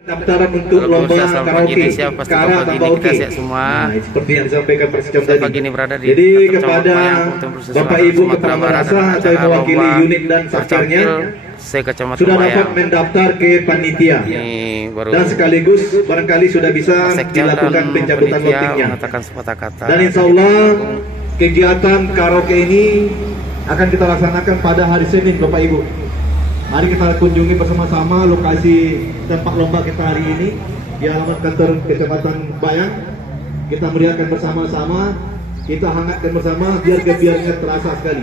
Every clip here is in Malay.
Pendaftaran untuk lomba karaoke, Kara Tambauke. Semua. Nah, seperti yang disampaikan Presiden tadi. Pagi ini berada di Jadi kepada Bapak Ibu Kepala Merasa atau mewakili unit dan satkernya sudah dapat mendaftar ke panitia dan sekaligus barangkali sudah bisa dilakukan pencabutan votingnya. Dan insya Allah kegiatan karaoke ini akan kita laksanakan pada hari Senin, Bapak Ibu. Mari kita kunjungi bersama-sama lokasi tempat lomba kita hari ini di alamat kantor Kecamatan Bayang. Kita meriahkan bersama-sama, kita hangatkan bersama biar kebiarnya terasa sekali.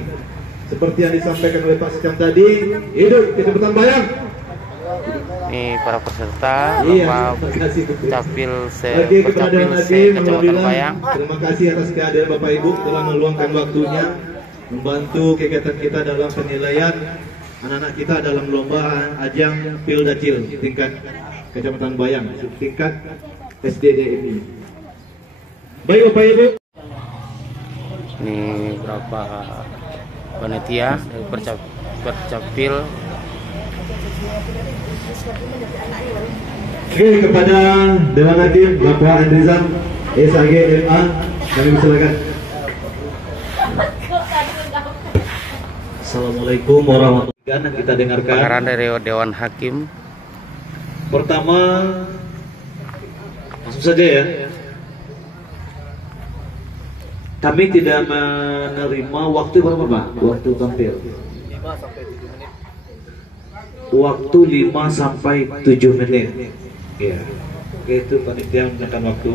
Seperti yang disampaikan oleh Pak Sekam tadi, hidup Kecamatan Bayang. Ini para peserta lomba Capil Kecamatan Bayang. Terima kasih atas kehadiran Bapak Ibu telah meluangkan waktunya membantu kegiatan kita dalam penilaian anak-anak kita dalam lomba ajang Pildacil tingkat Kecamatan Bayang, tingkat SDDMI. Baik Bapak Ibu. Ini berapa panitia dari Percapil. Oke, kepada Dewan Hakim Bapak Andrizam SAG MA, kami silakan. Assalamualaikum warahmatullahi wabarakatuh. Kita dengarkan Pengarang dari Dewan Hakim. Pertama, langsung saja ya. Kami tidak menerima waktu berapa Pak? Waktu tampil 5 sampai 7 menit. Waktu 5 sampai 7 menit. Ya. Oke, itu panitia menekan waktu.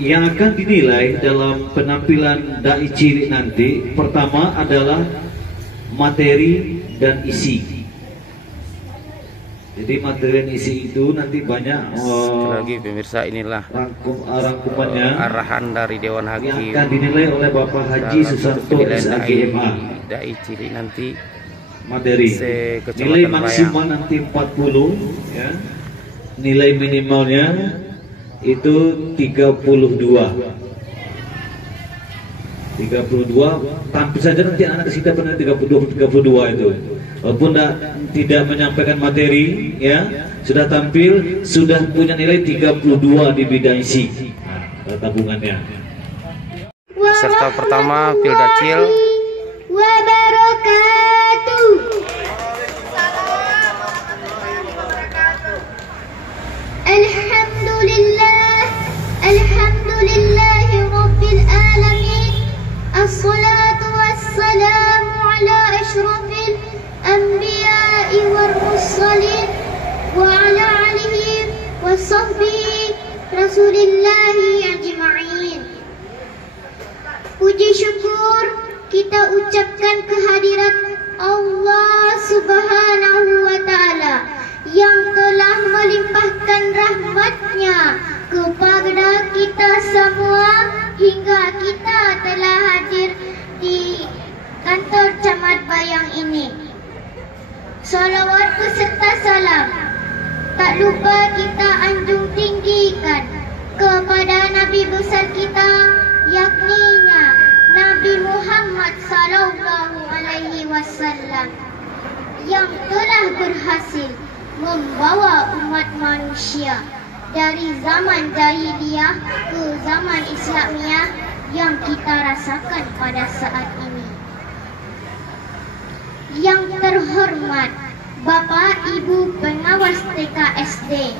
Yang akan dinilai dalam penampilan dai cilik nanti pertama adalah materi dan isi. Jadi materi dan isi itu nanti banyak. Sekali lagi pemirsa, inilah rangkumannya arahan dari Dewan Hakim yang akan dinilai oleh Bapak Haji Susanto SAGMA. Dai cilik nanti materi nilai maksimal nanti 40 ya. Nilai minimalnya itu 32. Tampil saja nanti anak kita pernah 32 itu. Walaupun tidak menyampaikan materi ya, sudah tampil, sudah punya nilai 32 di bidang isi. Nah, tabungannya. Peserta pertama Pildacil. Alhamdulillahi Rabbil Alamin. Assalatu wassalamu ala ashrafil anbiya'i wal mursalin wa ala alihi wa sahbihi rasulillahi ajma'in. Puji syukur kita ucapkan kehadirat Allah Subhanahu wa ta'ala yang telah melimpahkan rahmatnya kepada kita semua hingga kita telah hadir di kantor Camat Bayang ini. Salawat beserta salam tak lupa kita anjung tinggikan kepada Nabi besar kita, yakninya Nabi Muhammad sallallahu alaihi wasallam yang telah berhasil membawa umat manusia dari zaman jahiliyah ke zaman Islamiah yang kita rasakan pada saat ini. Yang terhormat Bapak Ibu pengawas TKSD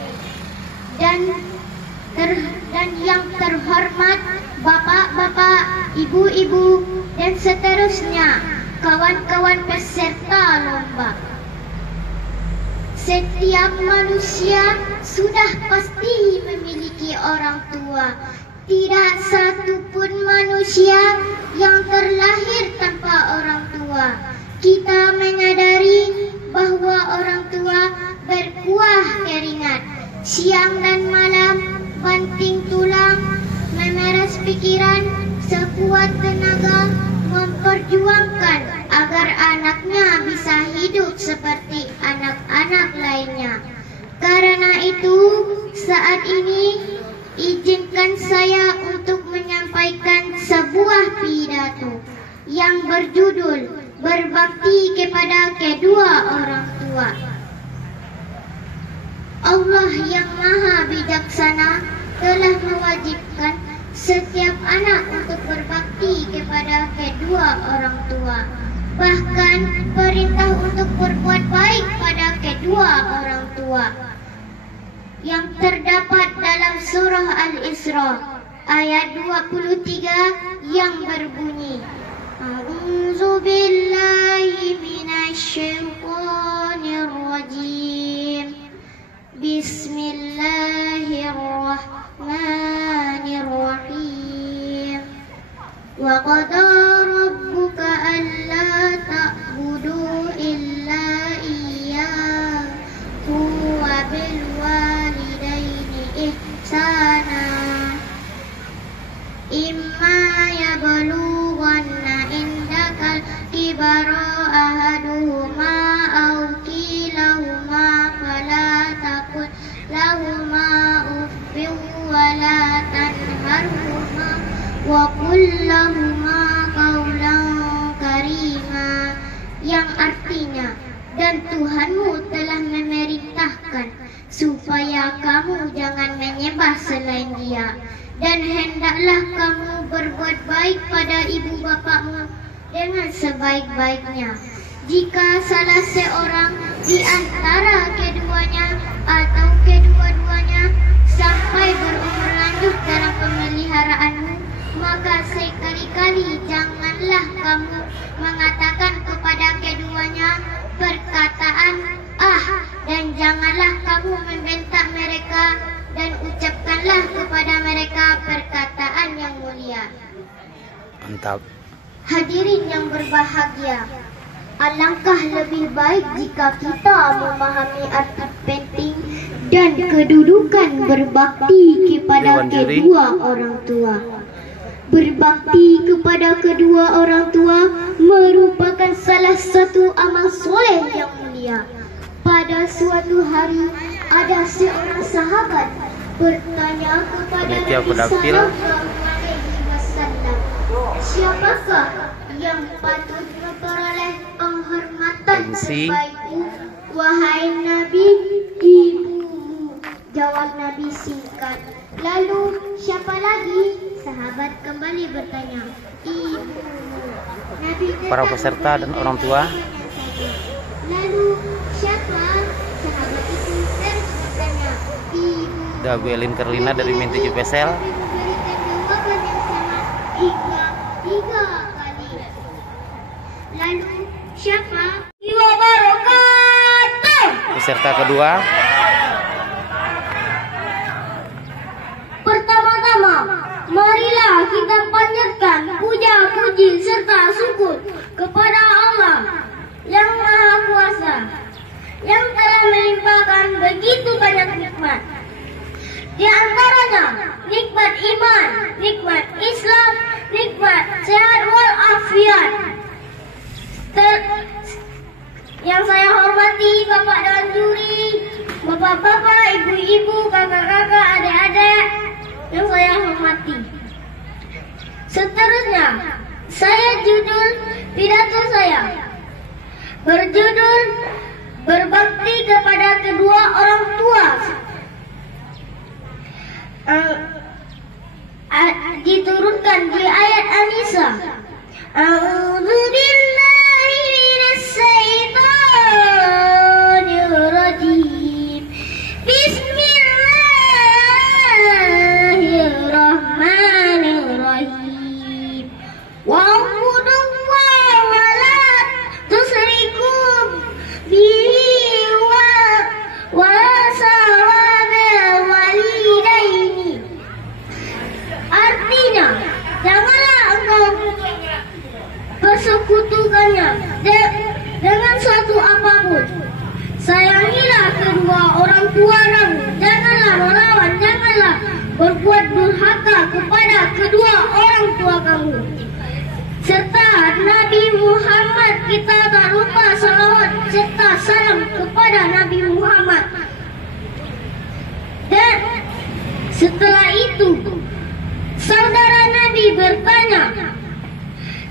dan yang terhormat Bapak-bapak, Ibu-ibu dan seterusnya kawan-kawan peserta lomba. Setiap manusia sudah pasti memiliki orang tua. Tidak satu pun manusia yang terlahir tanpa orang tua. Kita menyadari bahwa orang tua berkuah keringat, siang dan malam banting tulang, memeras pikiran, sekuat tenaga, memperjuangkan agar anaknya bisa hidup seperti anak-anak lainnya. Karena itu, saat ini izinkan saya untuk menyampaikan sebuah pidato yang berjudul Berbakti kepada kedua orang tua. Allah yang maha bijaksana telah mewajibkan setiap anak untuk berbakti kepada kedua orang tua. Bahkan perintah untuk berbuat baik pada kedua orang tua yang terdapat dalam surah Al-Isra ayat 23 yang berbunyi, A'udzu billahi minasyaitonir rajim. Bismillahirrahmanirrahim. Wa qada rabbuka alla ta'budu illa iyyahu wa bil walidaini ihsana. Imma yablughanna indakal kibara ahaduhuma aw kilahuma fala taqul lahuma uffin wa la tanharhuma wa qul lahuma qawlan karima, yang artinya, dan Tuhanmu telah memerintahkan supaya kamu jangan menyembah selain Dia, dan hendaklah kamu berbuat baik pada ibu bapakmu dengan sebaik-baiknya. Jika salah seorang di antara keduanya atau kedua-duanya sampai berumur lanjut dalam pemeliharaanmu, maka sekali-kali janganlah kamu mengatakan kepada keduanya perkataan dan janganlah kamu membentak mereka, dan ucapkanlah kepada mereka perkataan yang mulia. Mantap. Hadirin yang berbahagia, alangkah lebih baik jika kita memahami arti penting dan kedudukan berbakti kepada kedua orang tua. Berbakti kepada kedua orang tua merupakan salah satu amal soleh yang mulia. Pada suatu hari ada seorang sahabat bertanya kepada Nabi SAW, siapakah yang patut memperoleh penghormatan terbaikmu? Wahai Nabi, ibumu, jawab Nabi singkat. Lalu siapa lagi? Sahabat kembali bertanya, ibumu. Nabi Para peserta dan orang tua. Lalu siapa? Sahabat itu terus bertanya, ibu. Dabelin Kerlina dari Min 7 Pesel. Jawaban yang sama tiga kali. Lalu siapa? Iwa Barokatuh. Peserta kedua. Pertama-tama, marilah kita panjatkan puja-puji serta syukur kepada Allah yang Maha Kuasa, yang telah melimpahkan begitu banyak nikmat. Di antaranya nikmat iman, nikmat Islam, nikmat sehat walafiat. Yang saya hormati Bapak dan juri, Bapak-bapak, ibu-ibu, kakak-kakak, adik-adik yang saya hormati. Seterusnya, saya judul pidato saya berjudul berbakti kepada kedua orang tua. Diturunkan di ayat An-Nisa. A'udzubillahi minasyaitonir rajim. Bismillahirrahmanirrahim. Wa'budullaha wa la tusyriku bihi wa sawabil walidaini. Artinya, janganlah engkau persekutukannya dengan suatu apapun. Sayangilah kedua orang tua kamu. Janganlah melawan, janganlah berbuat durhaka kepada kedua orang tua kamu. Serta Nabi Muhammad, kita tak lupa salawat serta salam kepada Nabi Muhammad. Dan setelah itu, saudara Nabi bertanya,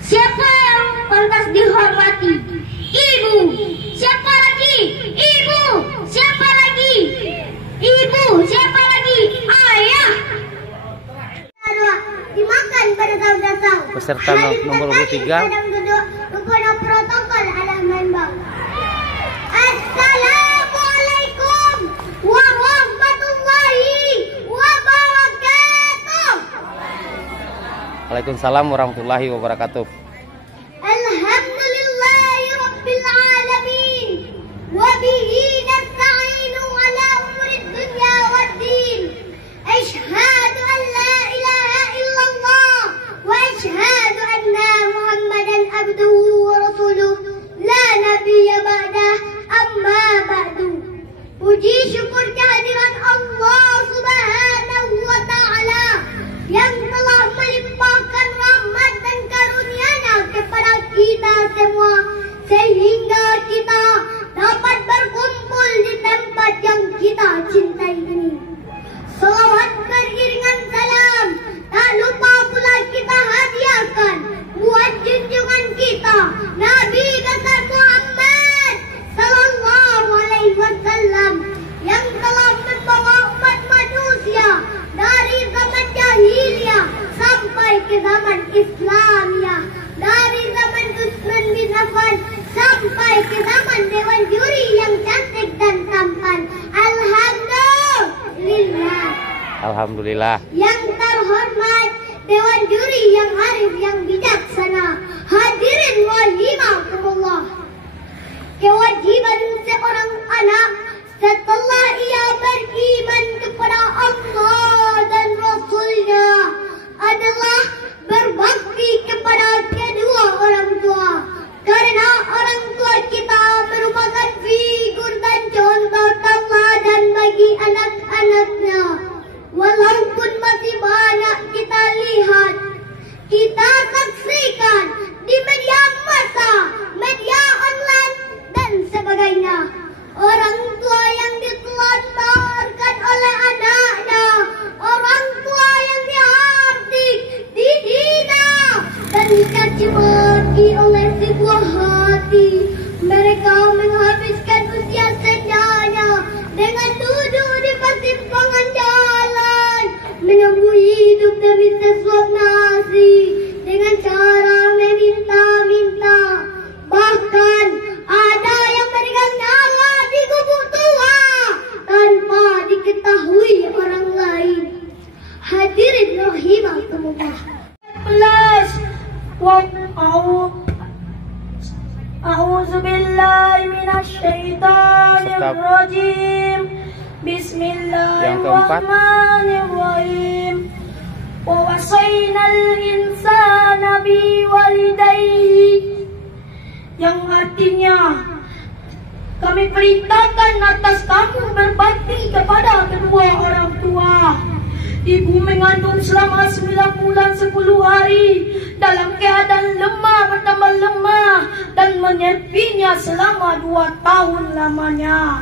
siapa yang pantas dihormati? Ibu. Siapa lagi? Ibu. Siapa lagi? peserta nomor 23. Assalamualaikum warahmatullahi wabarakatuh. Waalaikumsalam warahmatullahi wabarakatuh. Alhamdulillahi rabbil alamin wa bihi nasta'inu ala umurid dunya waddin. Asyhadu an la ilaha illallah wa asyhadu anna Muhammadan abduhu wa rasuluh la nabiyya ba'dah amma ba'du. Puji syukur kehadiran Allah Subhanahu wa ta'ala yang telah melimpahkan rahmat dan karunia-Nya kepada kita semua sehingga kita dapat berkumpul di tempat yang kita cintai ini. Salawat beriringan salam tak lupa pula kita hadiahkan buat junjungan kita Nabi besar Muhammad sallallahu alaihi wasallam yang telah membawa umat manusia dari zaman jahiliyah sampai ke zaman Islamiyah, dari zaman Utsman bin Affan sampai ke zaman Dewan Juri yang cantik dan tampan. Alhamdulillah. Yang terhormat Dewan Juri yang arif yang bijaksana, hadirin rahimakumullah. Kewajiban seorang anak setelah ia beriman kepada Allah dan Rasul-Nya adalah berbakti kepada kedua orang tua. Karena orang tua kita merupakan figur dan contoh teladan bagi anak-anaknya. Walaupun masih banyak kita lihat, kita saksikan di media massa, media online dan sebagainya, orang tua yang ditelantarkan oleh anaknya, orang tua yang dihardik, dihina dan dicaci maki oleh sebuah hati. Mereka menghabiskan usia senjanya dengan duduk di persimpangan jalan, menunggu hidup demi sesuap nasi dengan cara meminta-minta. Bahkan ada yang berikan nyawa di gubuk tua tanpa diketahui orang lain. Hadirin rahimakumullah. A'udzu billahi minasy syaithanir rajim. Bismillahirrahmanirrahim. Wa wasainal insana biwalidayhi, yang artinya kami perintahkan atas kamu berbakti kepada kedua orang tua. Ibu mengandung selama 9 bulan 10 hari dalam keadaan lemah bertambah lemah dan menyerpinya selama 2 tahun lamanya.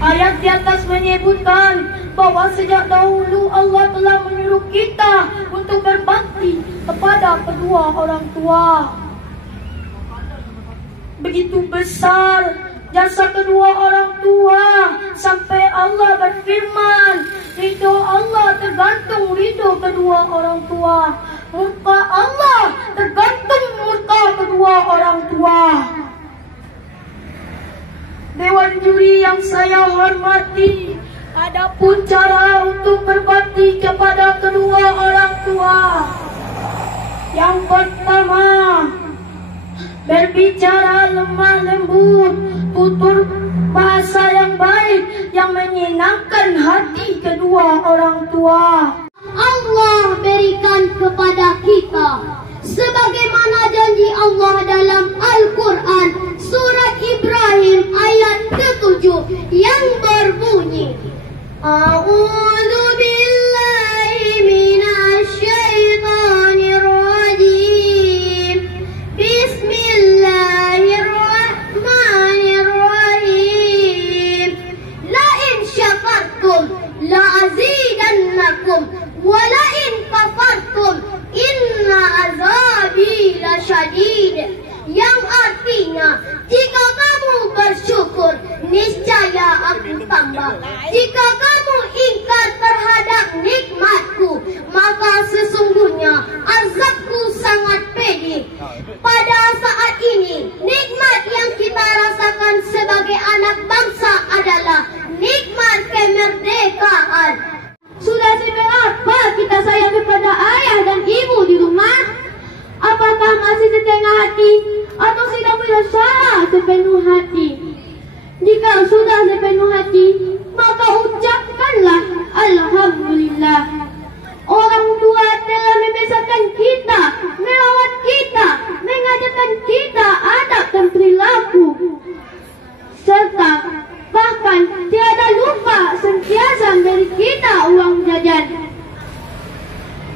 Ayat di atas menyebutkan bahwa sejak dahulu Allah telah menyuruh kita untuk berbakti kepada kedua orang tua. Begitu besar jasa kedua orang tua sampai Allah berfirman, ridho Allah tergantung ridho kedua orang tua, murka Allah tergantung murka kedua orang tua. Dewan Juri yang saya hormati, adapun cara untuk berbakti kepada kedua orang tua. Yang pertama, berbicara lemah lembut, tutur bahasa yang baik yang menyenangkan hati kedua orang tua. Allah berikan kepada kita sebagaimana janji Allah dalam Al-Quran surat Ibrahim ayat ke-7 yang berbunyi, A'udzu billahi minasy syaithanir rajim. Bismillahirrahmanirrahim. La in syakartum la azidannakum wa la in kafartum inna azabi lasyadid. Yang artinya, jika kamu bersyukur, niscaya aku tambah. Jika kamu ingkar terhadap nikmatku, maka sesungguhnya azab sepenuh hati, maka ucapkanlah Alhamdulillah. Orang tua telah membesarkan kita, merawat kita, mengajarkan kita adab dan perilaku, serta bahkan tiada lupa sentiasa memberi kita uang jajan.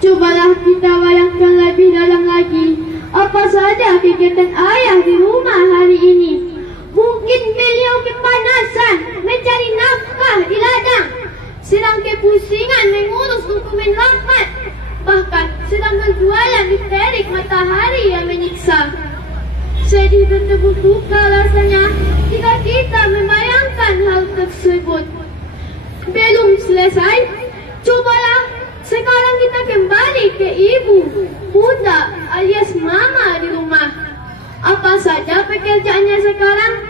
Cobalah kita bayangkan lebih dalam lagi apa saja kegiatan ayah di rumah hari ini. Mungkin beliau kepanasan mencari nafkah di ladang, sedang kepusingan mengurus dokumen rapat, bahkan sedang berjualan di terik matahari yang menyiksa. Sedih bertepuk duka rasanya jika kita membayangkan hal tersebut. Belum selesai, cobalah sekarang kita kembali ke ibu, bunda alias mama di rumah. Apa saja pekerjaannya sekarang?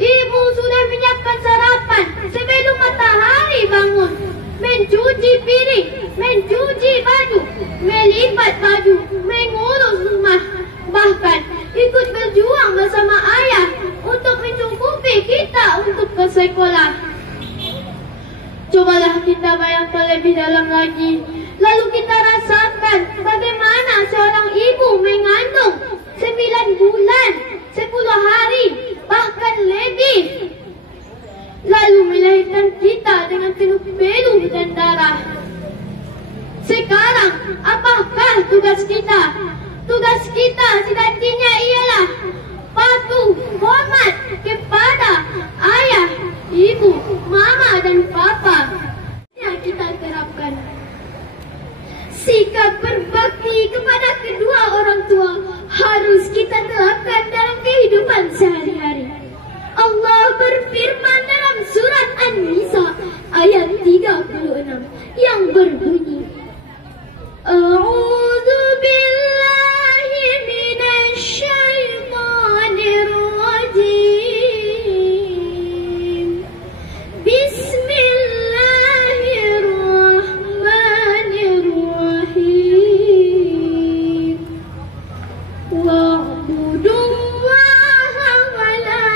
Ibu sudah menyiapkan sarapan sebelum matahari bangun, mencuci piring, mencuci baju, melipat baju, mengurus rumah, bahkan ikut berjuang bersama ayah untuk mencukupi kita untuk ke sekolah. Cobalah kita bayangkan lebih dalam lagi, lalu kita rasakan bagaimana seorang ibu mengandung 9 bulan, 10 hari, bahkan lebih, lalu melahirkan kita dengan penuh peluh dan darah. Sekarang, apakah tugas kita? Tugas kita sejatinya ialah patuh, hormat kepada ayah, ibu, mama dan papa. Yang kita terapkan sikap berbakti kepada kedua orang tua harus kita terapkan dalam kehidupan sehari-hari. Allah berfirman dalam surat An-Nisa ayat 36 yang berbunyi, A'udzu billahi minasy syaithanir rajim. Bismillahirrahmanirrahim. Wa'budullaha wa la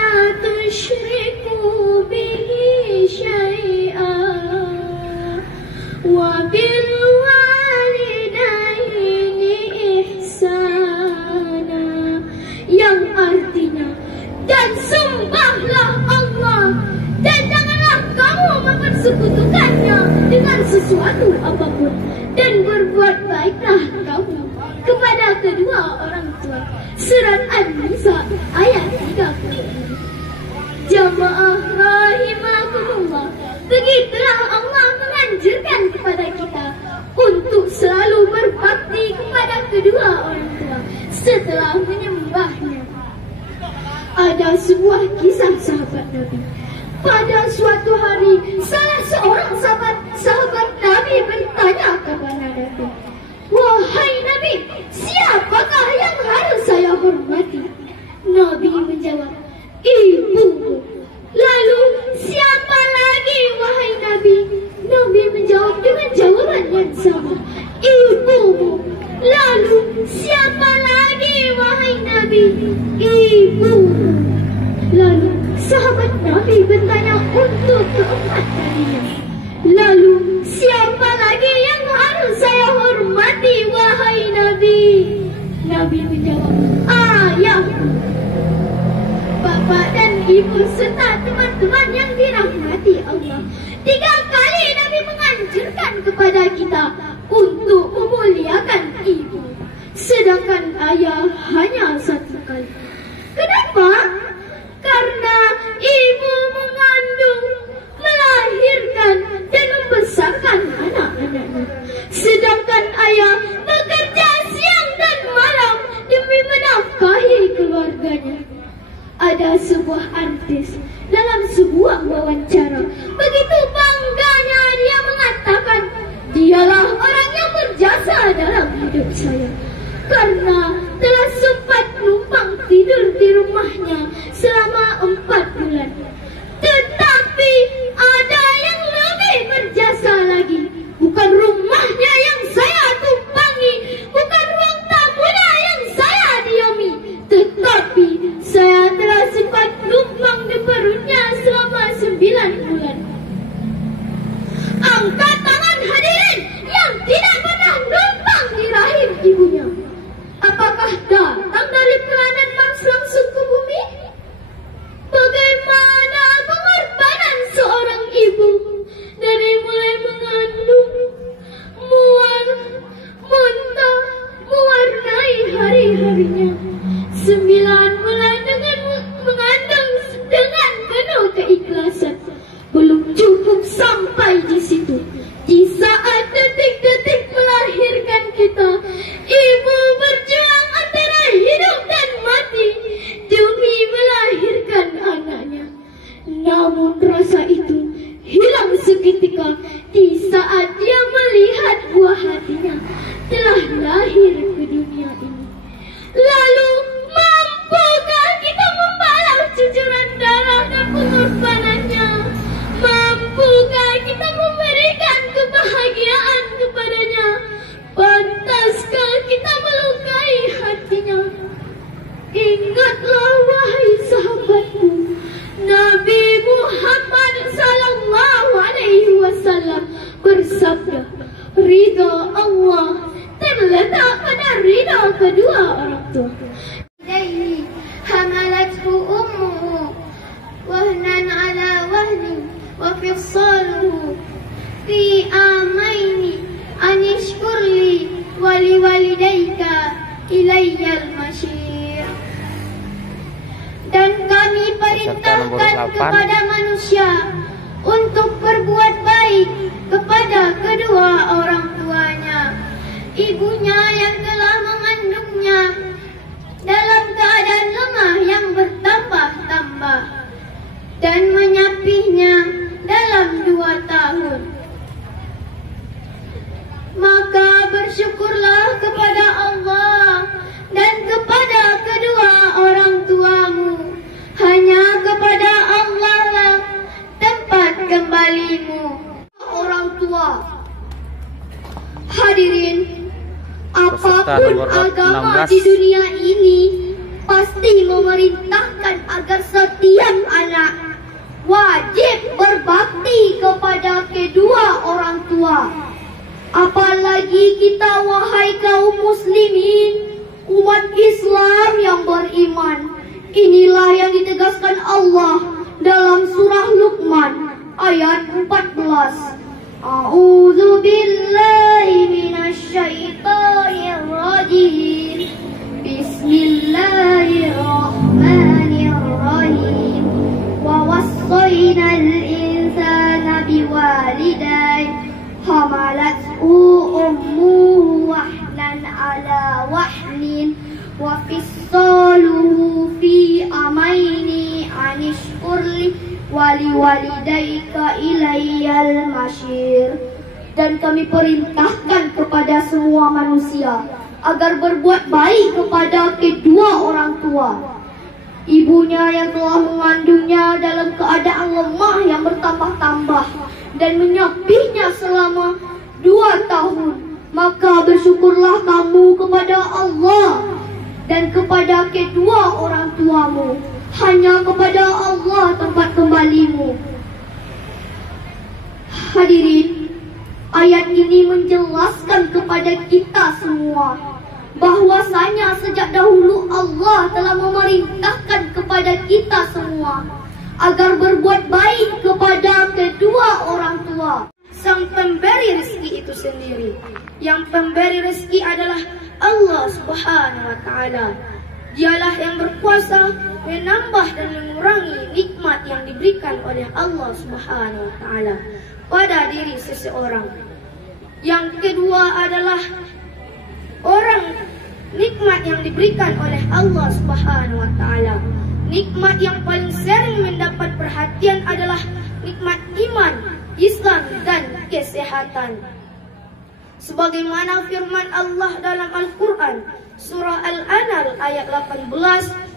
tusyriku bihi syai'an wa bil yang artinya, dan sembahlah Allah dan janganlah kamu mempersekutukannya dengan sesuatu apapun, dan berbuat baiklah kamu kepada kedua orang tua. Surat An-Nisa ayat 30. Jamaah rahimakumullah, begitulah Allah menganjurkan kepada kita untuk selalu berbakti kepada kedua orang tua setelah menyembahnya. Ada sebuah kisah sahabat Nabi. Pada suatu hari, salah seorang sahabat Nabi bertanya kepada Nabi, "Wahai Nabi, siapakah yang harus saya hormati?" Nabi menjawab, "Ibumu." "Lalu siapa lagi wahai Nabi?" Nabi menjawab dengan jawaban yang sama, "Ibumu." "Lalu siapa lagi wahai Nabi?" "Ibumu." Lalu sahabat Nabi bertanya untuk keempat kalinya, "Lalu siapa lagi yang harus saya hormati wahai Nabi?" Nabi menjawab, "Ayahku." Bapak dan ibu serta teman-teman yang dirahmati Allah, 3 kali Nabi menganjurkan kepada kita untuk memuliakan ibu, sedangkan ayah hanya 1 kali. Kenapa? Karena ibu mengandung, melahirkan dan membesarkan anak-anaknya, sedangkan ayah bekerja siang dan malam demi menafkahi keluarganya. Ada sebuah artis dalam sebuah wawancara, begitu bangganya dia mengatakan, "Dialah orang yang berjasa dalam hidup saya, karena telah sempat bulan. Angkat tangan hadirin yang tidak pernah numpang di rahim ibunya. Apakah datang dari planet Mars langsung ke bumi? Bagaimana pengorbanan seorang ibu dari mulai mengandung, mual, muntah, mewarnai hari-harinya. 9 bulan dengan mengandung dengan penuh keikhlasan. Belum cukup sampai di situ. Di saat detik-detik melahirkan kita, ibu berjuang antara hidup dan mati demi melahirkan anaknya. Namun rasa itu hilang seketika di saat dia melihat buah hatinya telah lahir ke dunia ini. Lalu, mampukah kita membalas cucuran darah dan pengorbanannya? Mampukah kita memberikan kebahagiaan kepadanya? Pantaskah kita melukai hatinya? Ingatlah wahai sahabatku, Nabi Muhammad sallallahu alaihi wasallam bersabda, ridha Allah terletak pada ridha kedua orang tua. Ilaihi hamalathu ummuhu wahnan ala wahnin wa fisaluhu fi amaini anishkurli wali walidayka ilayyal masyir. Dan kami perintahkan kepada manusia untuk berbuat baik kepada kedua orang tuanya. Ibunya yang telah mengandungnya dalam keadaan lemah yang bertambah-tambah dan menyapihnya dalam 2 tahun. Maka bersyukurlah kepada Allah dan kepada kedua orang tuamu. Hanya kepada Allah lah tempat kembalimu. Orang tua. Hadirin, apapun agama di dunia ini pasti memerintahkan agar setiap anak wajib berbakti kepada kedua orang tua. Apalagi kita wahai kaum muslimin, umat Islam yang beriman. Inilah yang ditegaskan Allah dalam surah Luqman ayat 14. A'udzu billahi minasy syaithanir rajim. Bismillahirrahmanirrahim. Wa wassaynal insana biwalidayhi hamalathu ummuhu wahnan ala wahnin wa fisaluhu fi amaini anishkurli wali walidayka ilayyal masyir. Dan kami perintahkan kepada semua manusia agar berbuat baik kepada kedua orang tua. Ibunya yang telah mengandungnya dalam keadaan lemah yang bertambah-tambah dan menyapihnya selama 2 tahun. Maka bersyukurlah kamu kepada Allah dan kepada kedua orang tuamu. Hanya kepada Allah tempat kembalimu. Hadirin, ayat ini menjelaskan kepada kita semua bahwasanya sejak dahulu Allah telah memerintahkan kepada kita semua agar berbuat baik kepada kedua orang tua. Sang pemberi rezeki itu sendiri. Yang pemberi rezeki adalah Allah Subhanahu wa taala. Dialah yang berkuasa menambah dan mengurangi nikmat yang diberikan oleh Allah Subhanahu wa taala pada diri seseorang. Yang kedua adalah nikmat yang diberikan oleh Allah Subhanahu wa taala. Nikmat yang paling sering mendapat perhatian adalah nikmat iman, Islam dan kesehatan. Sebagaimana firman Allah dalam Al-Qur'an surah Al-An'am ayat 18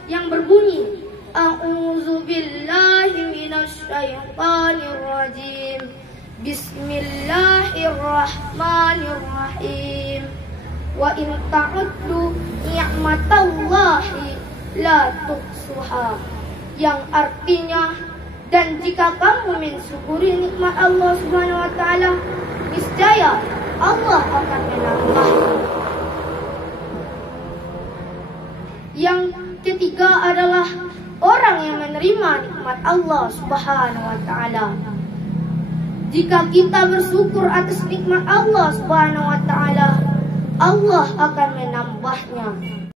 yang berbunyi, A'udzu billahi minasy syaithanir rajim. Bismillahirrahmanirrahim. Wa in ta'uddu ni'matallahi la tuhsuha. Yang artinya, Dan jika kamu mensyukuri nikmat Allah Subhanahu wa taala, niscaya Allah akan menambah. Yang ketiga adalah orang yang menerima nikmat Allah Subhanahu wa taala. Jika kita bersyukur atas nikmat Allah Subhanahu wa taala, Allah akan menambahnya.